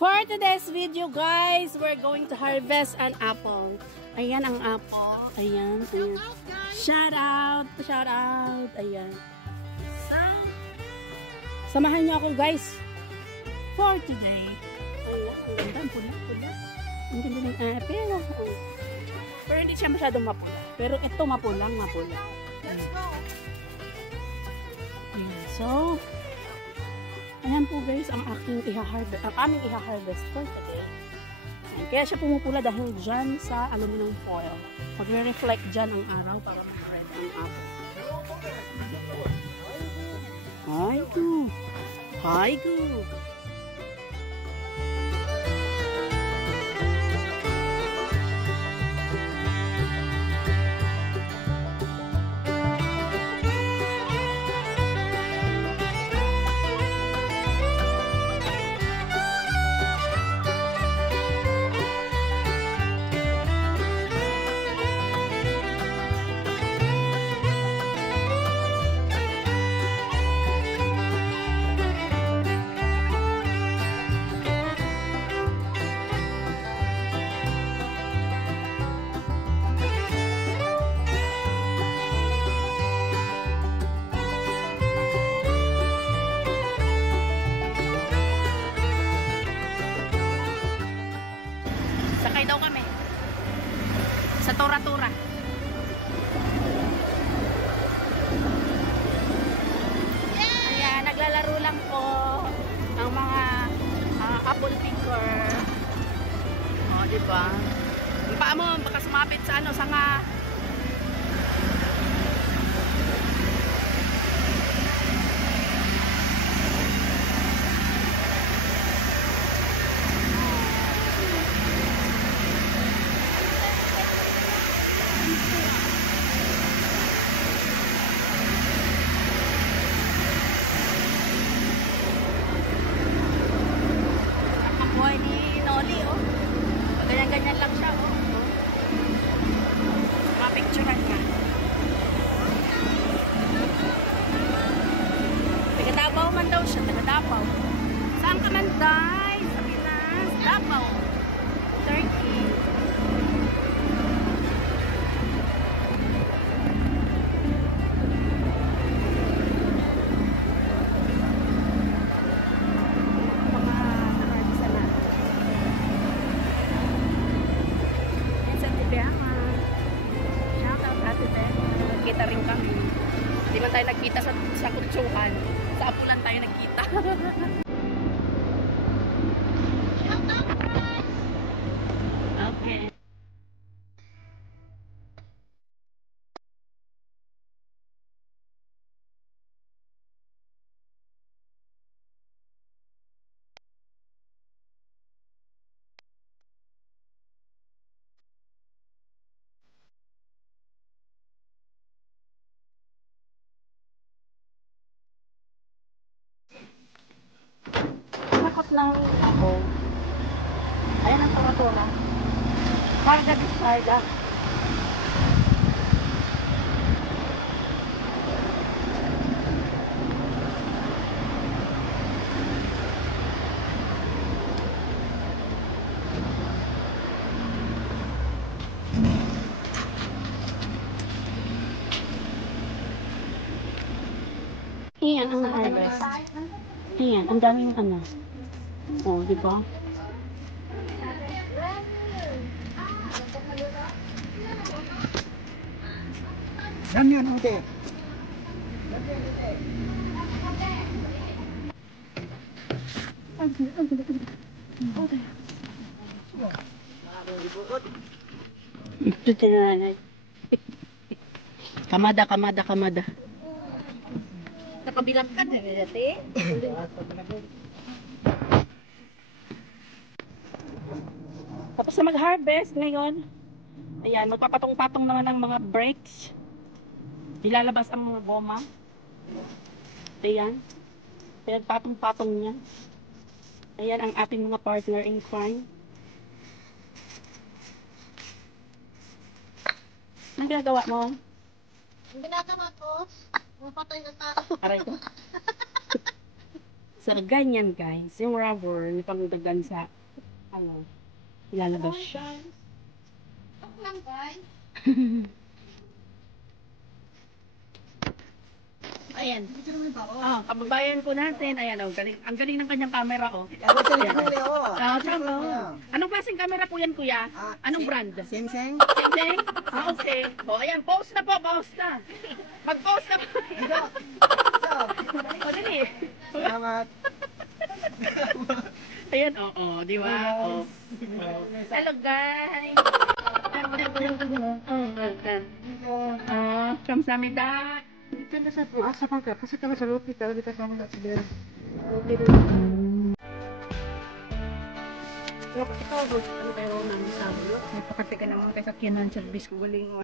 For today's video, guys, we're going to harvest an apple. Ayan ang apple. Ayan. Ayan. Shout out. Shout out. Ayan. Samahan niyo ako, guys, for today. Ayan. Ang ganda. Ang pula. Ang ganda ng apple. Pero hindi siya masyadong mapula. Pero ito mapulang. Let's go. Ayan. So, ayan po guys, ang aming iha-harvest for today. Ayan, kaya siya pumupula dahil dyan sa aluminum foil. Magre-reflect dyan ang araw para mag-red ang apple. Hi, go! Sakay daw kami sa tura-tura. Ayan, naglalaro lang po ang mga apple picker. O, diba? Yung paa mo, baka sumapit sa ano, sanga. Ganyan lang siya, oh. Mapicturean nga. Taga Davao man daw siya, taga Davao. Saan ka man, day? Sa Pinas, Davao. Turkey. Kita rin kami. Hindi man tayo nagkita sa kutsuhan. Sa apulan tayo nagkita. Okay. Lang ako. Ayan ang tura-tura. Karga diskarga. Ayan ang harvest. Ayan, ang daming ano. Oh, di ba? Yan ute. Ito na. Kamada. Nakabilang ka na dati. Tapos na mag-harvest ngayon. Ayan, magpapatong-patong naman ng mga brakes. Ilalabas ang mga goma. Ayan. Ayan, patong-patong niya. Ayan ang ating mga partner in crime. Anong ginagawa mo? Ang ginagawa ko, mapatay na tao. Aray ko. So, So, ganyan guys. Yung rubber, yung pangdagan sa, ano, ilalabas siya. Ayan. Oh, kababayan ko natin. Ayan, oh, galing. Ang galing ng kanyang camera, oh. Tama. Anong klaseng camera po yan, kuya? Anong brand? Sing-sing. Sing-sing? Okay. O, ayan, post na po, post na. Mag-post na po. O, dali. Salamat. Ayan, oo, di ba? Oh. Hello, guys. Kamsahamnida. Ito na sa asa pa ka kasi kami sa lupit talaga kita sa mga sila. Ikaw, ano kayo namin sabi? Napakatiga naman kay sakyanan service ko galing.